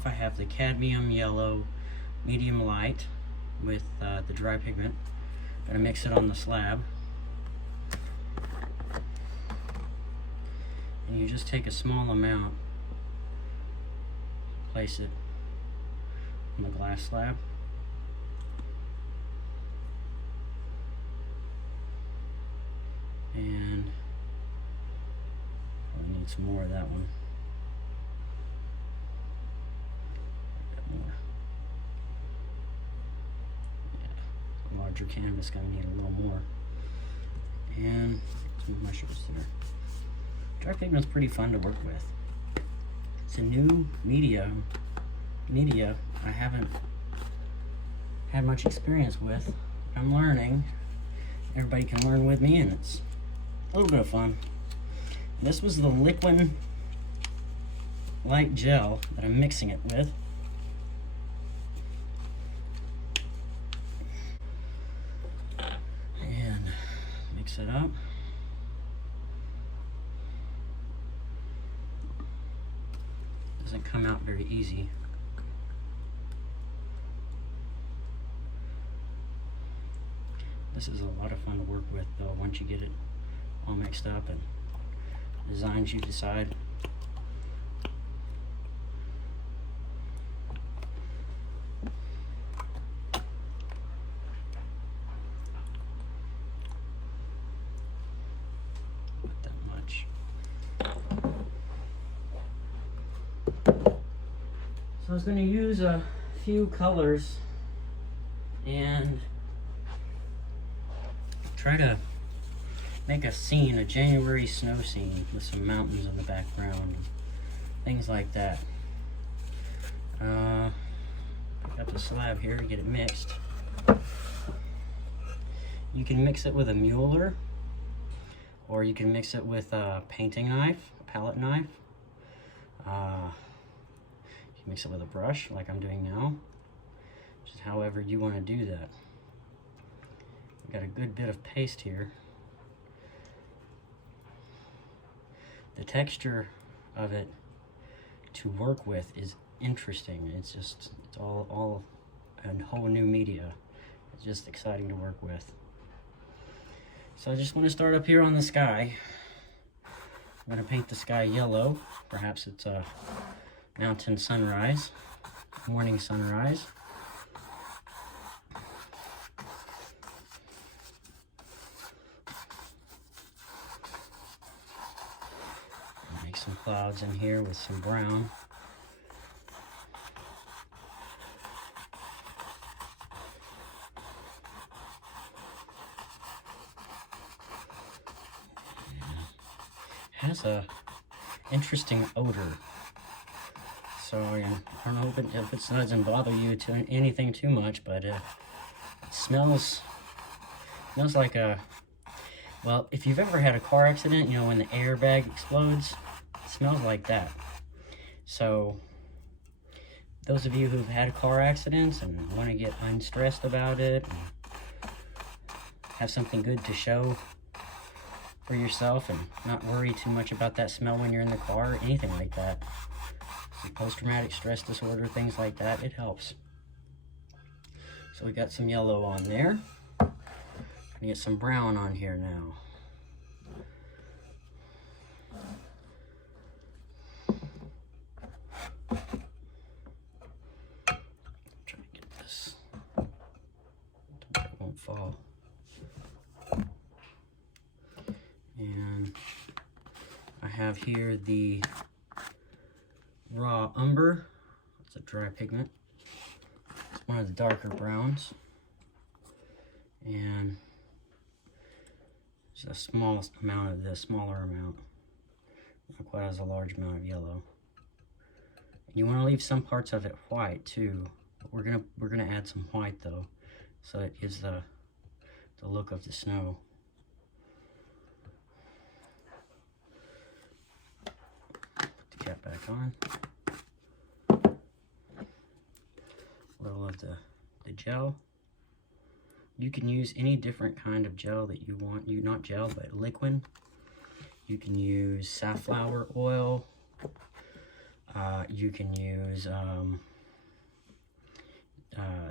off, I have the cadmium yellow medium light with the dry pigment. I'm gonna mix it on the slab. And you just take a small amount, place it on the glass slab. And I need some more of that one. More. Yeah, larger canvas, gonna need a little more. And some mushrooms there. Dry pigment's pretty fun to work with. It's a new media I haven't had much experience with. I'm learning. Everybody can learn with me, and it's a little bit of fun. This was the Liquin light gel that I'm mixing it with. And mix it up. Doesn't come out very easy. This is a lot of fun to work with, though, once you get it all mixed up and designs you decide. Not that much. So I was going to use a few colors and try to make a scene, a January snow scene with some mountains in the background, and things like that. Got the slab here to get it mixed. You can mix it with a Mueller, or you can mix it with a painting knife, a palette knife. You can mix it with a brush, like I'm doing now. Just however you want to do that. Got a good bit of paste here. The texture of it to work with is interesting. It's all a whole new media. It's just exciting to work with. So I just want to start up here on the sky. I'm going to paint the sky yellow. Perhaps it's a mountain sunrise, morning sunrise. Make some clouds in here with some brown. Has a interesting odor. So I don't know if it doesn't bother you anything too much, but it smells like a, well, if you've ever had a car accident, you know, when the airbag explodes, it smells like that. So those of you who've had car accidents and want to get unstressed about it, and have something good to show for yourself and not worry too much about that smell when you're in the car, anything like that. Post-traumatic stress disorder, things like that, it helps. So we got some yellow on there. I'm gonna get some brown on here now. Try to get this so it won't fall. And I have here the raw umber. It's a dry pigment. It's one of the darker browns. And just a small amount of this, smaller amount. Not quite as a large amount of yellow. You want to leave some parts of it white too. We're gonna add some white though, so it gives the look of the snow. Put the cap back on. A little of the gel. You can use any different kind of gel that you want. Not gel, but Liquin. You can use safflower oil. You can use,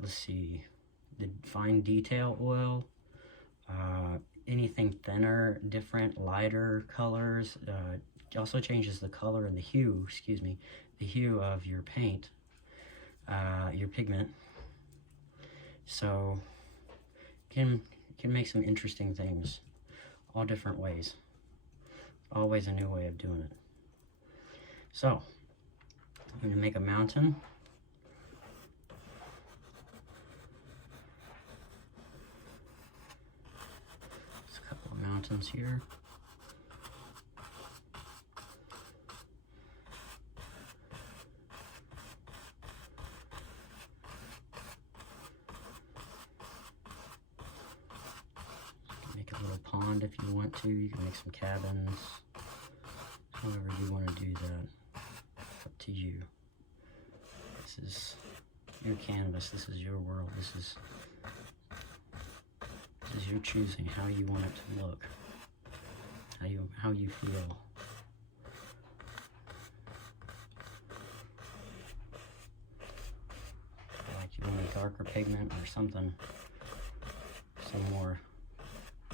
let's see, the fine detail oil, anything thinner, different, lighter colors. It also changes the color and the hue, excuse me, the hue of your paint, your pigment. So, can make some interesting things, all different ways. Always a new way of doing it. So, I'm going to make a mountain. There's a couple of mountains here. Make a little pond if you want to. You can make some cabins. However you want to do that. It's up to you. This is your canvas. This is your world. This is your choosing how you want it to look. How you feel. Like you want a darker pigment or something. Some more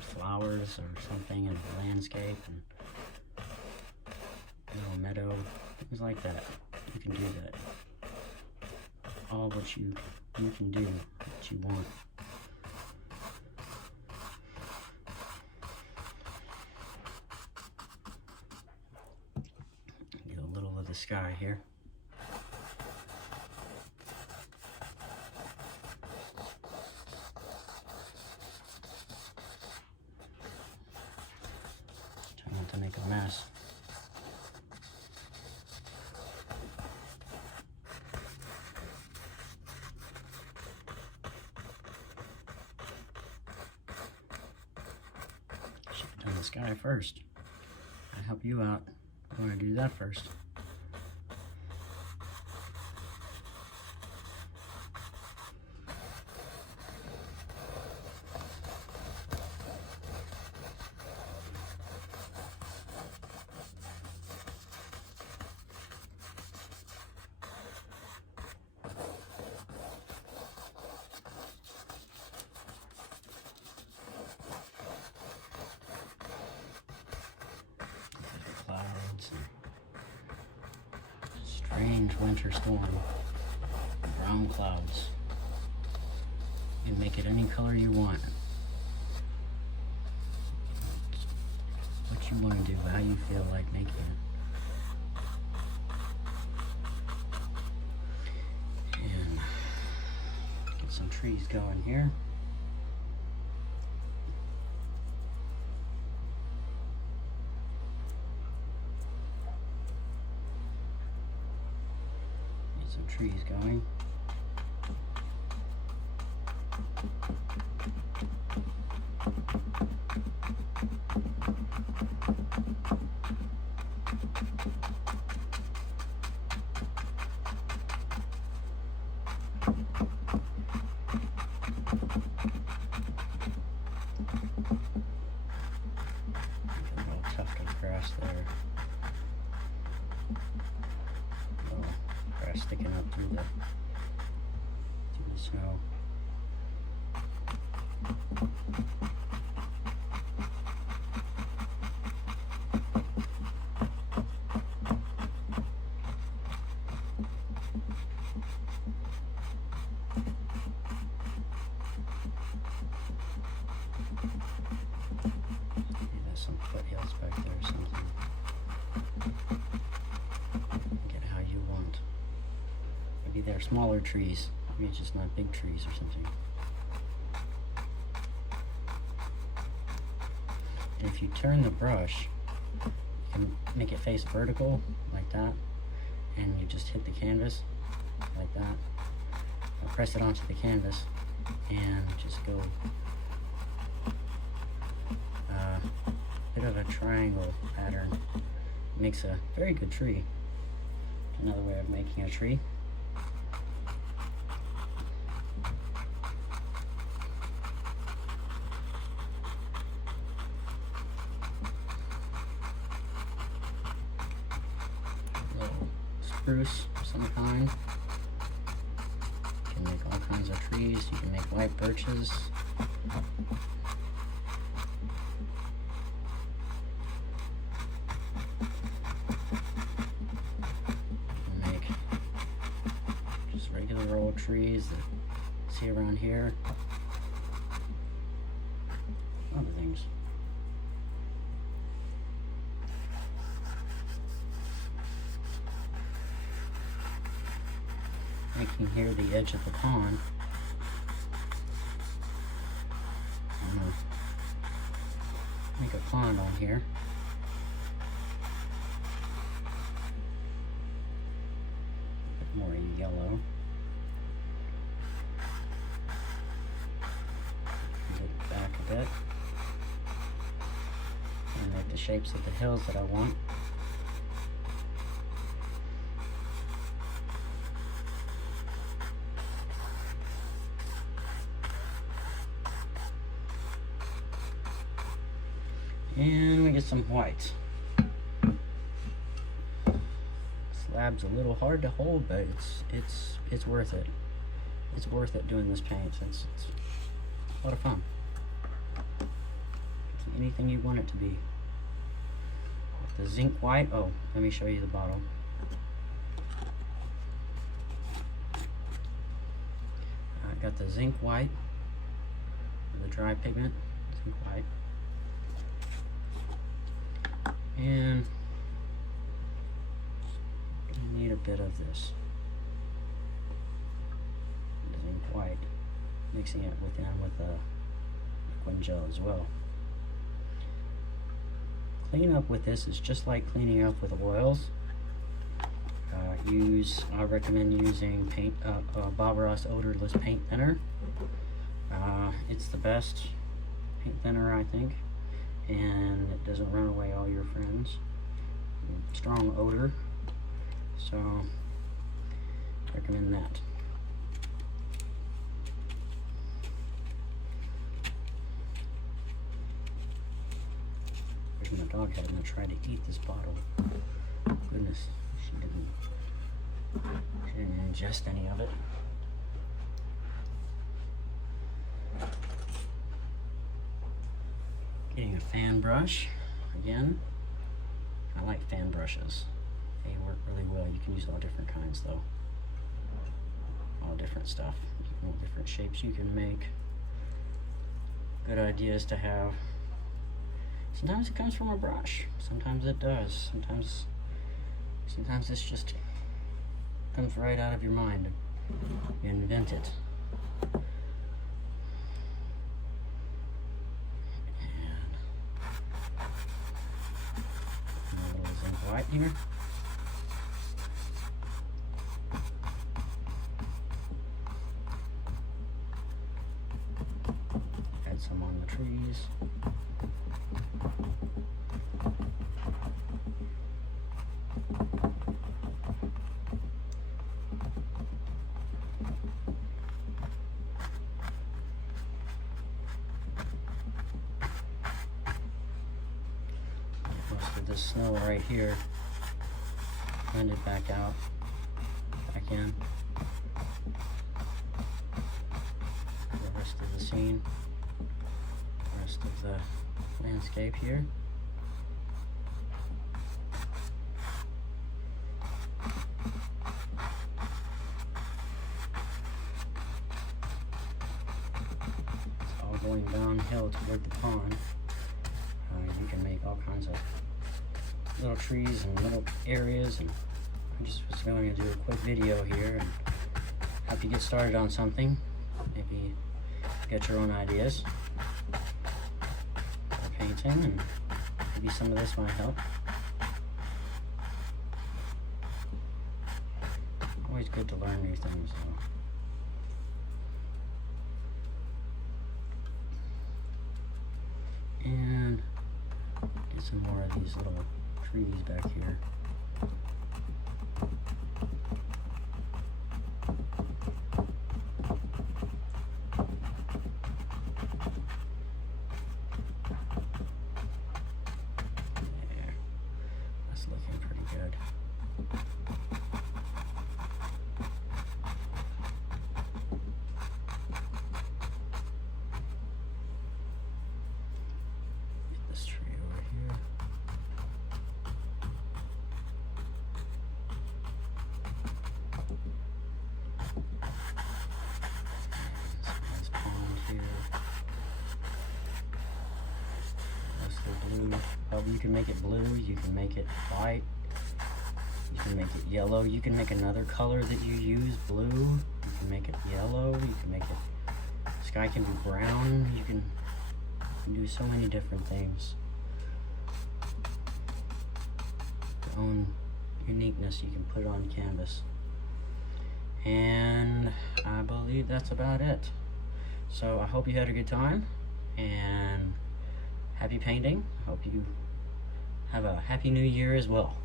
flowers or something in the landscape and a little meadow, things like that. You can do that. All what you can do what you want. Get a little of the sky here. Try not to make a mess. The sky first. I help you out. I want to do that first. Clouds, strange winter storm, brown clouds. You can make it any color you want. What you want to do, how you feel like making it. And get some trees going here. Trees going. A little tuft of grass there. Grass sticking up through the snow. There's some foothills back there or something. Get how you want. Maybe they're smaller trees. Maybe it's just not big trees or something. And if you turn the brush, you can make it face vertical like that, and you just hit the canvas like that. I'll press it onto the canvas and just go bit of a triangle pattern. Makes a very good tree. Another way of making a tree. spruce of some kind. You can make all kinds of trees. You can make white birches. You can make just regular old trees that you see around here. Other things. Making here the edge of the pond. I'm gonna make a pond on here. A bit more yellow. Get it back a bit. And make the shapes of the hills that I want. And we get some white. Slab's a little hard to hold, but it's worth it. It's worth it doing this paint. It's a lot of fun. It's anything you want it to be. With the zinc white, oh, let me show you the bottle. I got the zinc white, the dry pigment, zinc white. And I need a bit of this zinc white, mixing it with the Liquin gel as well. Clean up with this is just like cleaning up with oils. I recommend using Bob Ross odorless paint thinner. It's the best paint thinner, I think. And it doesn't run away all your friends. Strong odor, so recommend that. There's my dog head and I tried to eat this bottle. Goodness, she didn't ingest any of it. Getting a fan brush again. I like fan brushes. They work really well. You can use all different kinds though. All different stuff. All different shapes you can make. Good ideas to have. Sometimes it comes from a brush. Sometimes it does. Sometimes it's just comes right out of your mind. You invent it. White here. Add some on the trees. Most of this snow right here. Blend it back out, back in. The rest of the scene, the rest of the landscape here. It's all going downhill toward the pond. You can make all kinds of little trees and little areas, and I just was going to do a quick video here and help you get started on something. Maybe get your own ideas for painting, and maybe some of this might help. Always good to learn new things though. And get some more of these little trees back here. There. That's looking pretty good. You can make it blue, you can make it white, you can make it yellow, you can make another color that you use, blue, you can make it yellow, you can make it, sky can be brown, you can do so many different things. Your own uniqueness you can put on canvas. And I believe that's about it. So I hope you had a good time, and happy painting. I hope you have a happy new year as well.